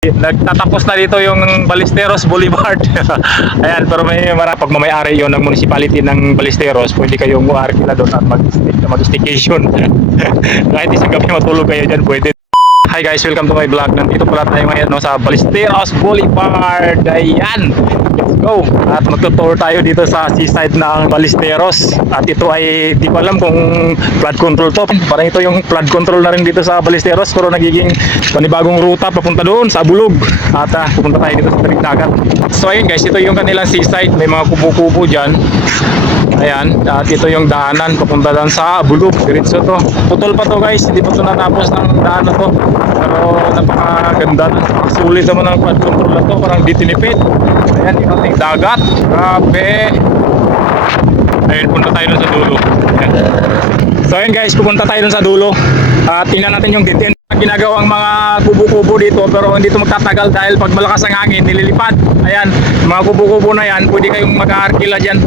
Nagtatapos na dito yung Ballesteros Boulevard. Ayan, pero pag mamayari yon ng municipality ng Ballesteros, pwede kayong muarkila doon at mag-staycation. Kahit isang gabi matulog kayo dyan, pwede. Hi guys, welcome to my vlog. Nandito pala tayo ngayon sa Ballesteros Boulevard. Ayan, let's go. At magtutour tayo dito sa seaside ng Ballesteros. At ito ay di ko alam kung flood control to. Parang ito yung flood control na rin dito sa Ballesteros, pero nagiging panibagong ruta papunta doon sa Abulog. At pupunta tayo dito sa tabing dagat. So ayun guys, ito yung kanilang seaside. May mga kubo-kubo dyan. Ayan, at ito yung daanan papunta doon sa Abulog. Diretso to. Putol pa to guys, hindi pa to natapos ng daan na to. Pero napakaganda na. Sulit naman ang flood control na to. Parang di tinipid. Ayan, yung ating dagat. Grabe. Ayun, punta tayo sa dulo. Ayan. So ayun guys, pupunta tayo sa dulo. Tingnan natin yung detent. Ginagawang mga kubo-kubo dito, pero hindi ito magtatagal dahil pag malakas ang hangin, nililipad. Ayan, mga kubo-kubo na yan, pwede kayong mag-aarkila dyan.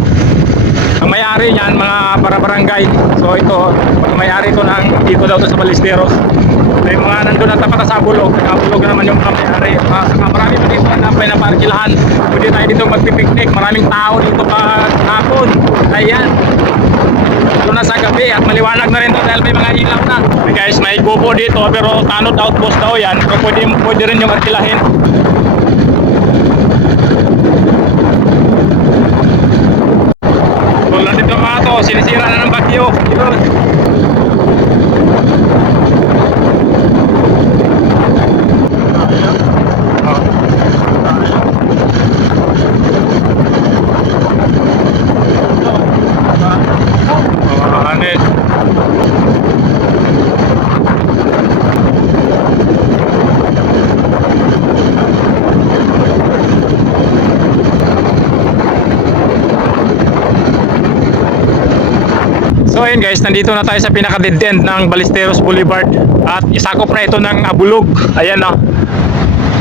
Ang may-ari niyan, mga para-barangay. So ito, pag may-ari ito dito daw to sa Ballesteros. May mga nandun na tapat sa Abulog. Abulog naman yung mga may-ari. Marami pa dito na parkilahan. Pwede tayo dito magpipiknik. Maraming tao dito pa hapon. Ayan. Lalo na sa gabi at maliwanag na rin to dahil may mga ilaw na. Okay guys, may kubo dito pero tanod outpost daw yan. So pwede rin yung arkilahin. Tulad dito mga to, sinisira na ng bagyo. So ayun guys, nandito na tayo sa pinaka-dead end ng Ballesteros Boulevard at isakop na ito ng Abulog. Ayan na.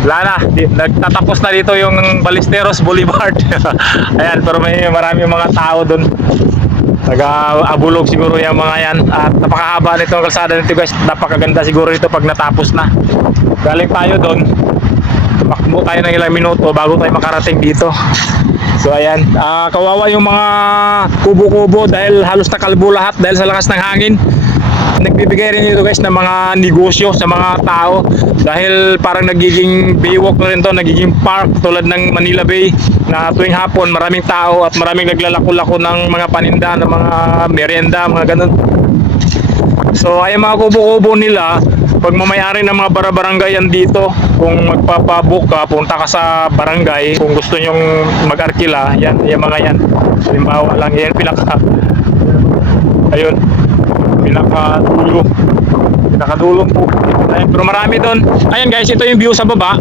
Wala na. Nagtatapos na dito yung Ballesteros Boulevard. Ayan, pero marami mga tao doon. Taga-Abulog siguro yung mga yan. At napakahaba nito ang kalsada nito guys. Napakaganda siguro ito pag natapos na. Galing tayo doon. Tumakbo tayo ng ilang minuto bago tayo makarating dito. So ayan, kawawa yung mga kubo-kubo dahil halos nakalbo lahat dahil sa lakas ng hangin. Nagbibigay rin ito guys ng mga negosyo sa mga tao dahil parang nagiging baywalk na rin to, nagiging park tulad ng Manila Bay na tuwing hapon maraming tao at maraming naglalako-lako ng mga paninda, ng mga merienda, mga ganun. So ay mga kubo-kubo nila, pag mamayari ng mga bara-barangay yan dito, kung magpapabook ka, punta ka sa barangay, kung gusto nyong mag-arkila, yan, yung mga yan. Halimbawa lang yan, ayun, pinakadulong po. Ayun, pero marami doon. Ayan guys, ito yung view sa baba.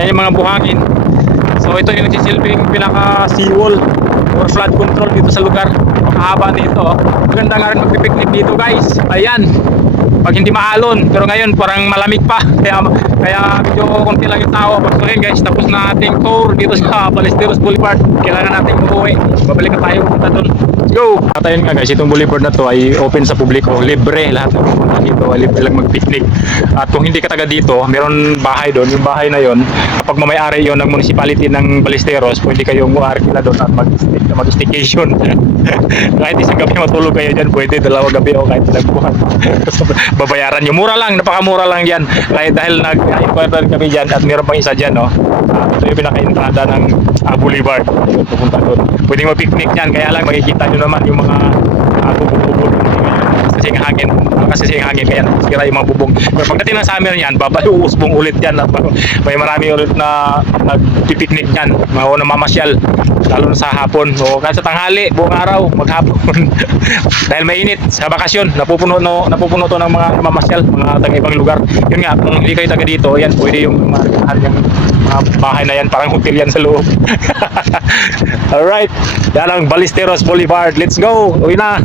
Ayan yung mga buhangin. So ito yung nagsisilbing pinaka-seawall or flood control dito sa lugar. Makahaba dito. Maganda nga rin magpipiknik dito guys. Ayan. Pag hindi maalon, pero ngayon parang malamig pa. Kaya medyo konti lang yung tao. So ngayon guys, tapos na ating tour dito sa Ballesteros Boulevard. Kailangan natin umuwi. Babalik na tayo punta doon. Let's go! At ayun nga guys, itong boulevard na to ay open sa publiko. Libre. Lahat ng pupunta dito ay libre lang mag-picnic. At kung hindi ka taga dito, meron bahay doon. Yung bahay na yon, kapag mamayari yon ng municipality ng Ballesteros, pwede kayong muarkila doon at mag-staycation. Kahit isang gabi matulog kayo dyan, pwede. Dalawang gabi o kahit ilang buwan. Babayaran nyo. Mura lang, napakamura lang yan. Dahil nag-inquire kami dyan at meron pang isa dyan, no? Ito yung pinaka-entrada ng Boulevard. Ayun, pupunta doon. Pwede mag-picnic dyan, kaya lang makikita nyo naman yung mga bubong-bubong. Kasi hangin, kaya sira yung mga bubong. Pero pagdating ng summer yan, babalusbong ulit yan at may marami ulit na nag-picnic dyan. Mga mamasyal, lalo na sa hapon. O kahit sa tanghali, buong araw, maghapon. Dahil mainit sa bakasyon, napupuno to ng mga mamasyal, mga taga-ibang lugar. Yun nga, kung hindi kayo taga dito, yan, pwede yung marikahan yung mga bahay na yan, parang hotel yan sa loob. Alright, yan ang Ballesteros Boulevard. Let's go! Uwi na!